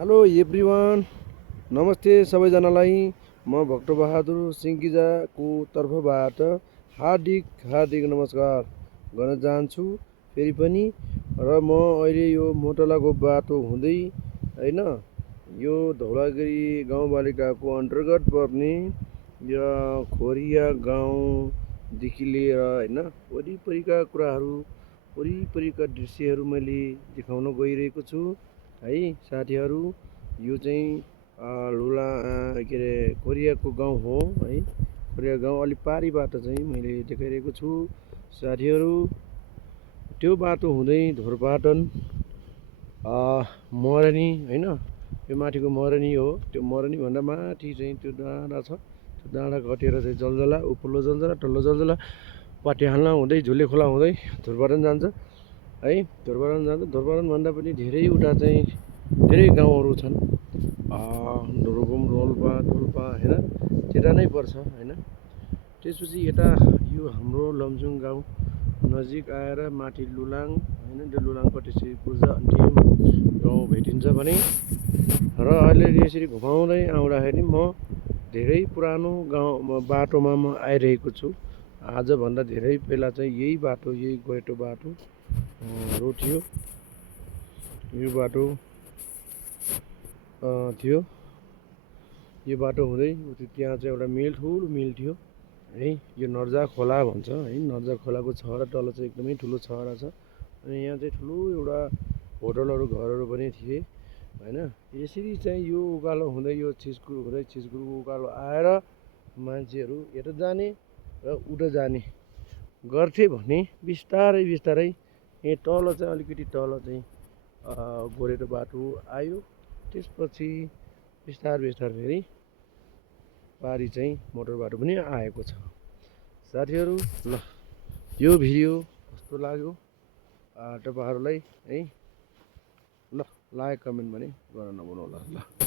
Hello everyone, नमस्ते सबैजनालाई। म भक्तबहादुर सिङ्गिजाको तर्फबाट हार्दिक नमस्कार गर्न चाहन्छु फेरि पनि। र म अहिले यो मोटलाको बाटो हुँदै होइन, यो धौलागिरी गाउँपालिकाको अन्तर्गत पर्ने यो खोरिया गाउँदेखि लिएर होइन वरिपरिका कुराहरू, वरिपरिका दृश्यहरू मैले देखाउन गइरहेको छु है साथीहरू। यो चाहिँ के अरे खोरियाको गाउँ हो है। खोरिया गाउँ अलिक पारीबाट चाहिँ मैले देखाइरहेको छु साथीहरू। त्यो बाटो हुँदै धोरपाटन मरनी होइन, यो माथिको मरनी हो। त्यो मरनी भन्दा माथि चाहिँ त्यो डाँडा छ। त्यो डाँडा घटेर चाहिँ जलजला, उपल्लो जलजला, तल्लो जलजला, पाटेहाल्ना हुँदै झुले खोला हुँदै धोरपाटन जान्छ है। धोरपाटन जान्छ। धोरपाटन भन्दा पनि धेरै उता चाहिँ धेरै गाउँहरू छन्। रुकुम, रोल्पा, टोल्पा होइन, त्यता नै पर्छ होइन। त्यसपछि यता यो हाम्रो लमजुङ गाउँ नजिक आएर माथि लुलाङ होइन, त्यो लुलाङपट्टि चाहिँ पूर्जा अन्तिम गाउँ भेटिन्छ भने। र अहिले यसरी घुमाउँदै आउँदाखेरि म धेरै पुरानो गाउँ बाटोमा म आइरहेको छु। आजभन्दा धेरै पहिला चाहिँ यही बाटो, यही गोरेटो बाटो थियो। यो बाटो थियो। यो बाटो हुँदै त्यहाँ चाहिँ एउटा मिल, ठुलो मिल थियो है। यो नर्जा खोला भन्छ है। नर्जा खोलाको छहरा तल चाहिँ एकदमै ठुलो छहरा छ। अनि यहाँ चाहिँ ठुलो एउटा होटलहरू, घरहरू पनि थिए होइन। यसरी चाहिँ यो उकालो हुँदै यो छिस्कुर हुँदै छिस्कुरको उकालो आएर मान्छेहरू यता जाने र उता जाने गर्थे भने बिस्तारै बिस्तारै यहाँ तल चाहिँ अलिकति तल चाहिँ गोरेटो बाटो आयो। त्यसपछि बिस्तार फेरि पारी चाहिँ मोटर बाटो पनि आएको छ साथीहरू। ल, यो भिडियो कस्तो लाग्यो तपाईँहरूलाई है, ल लाइक कमेन्ट पनि गर्न नभुल्नु होला। ल।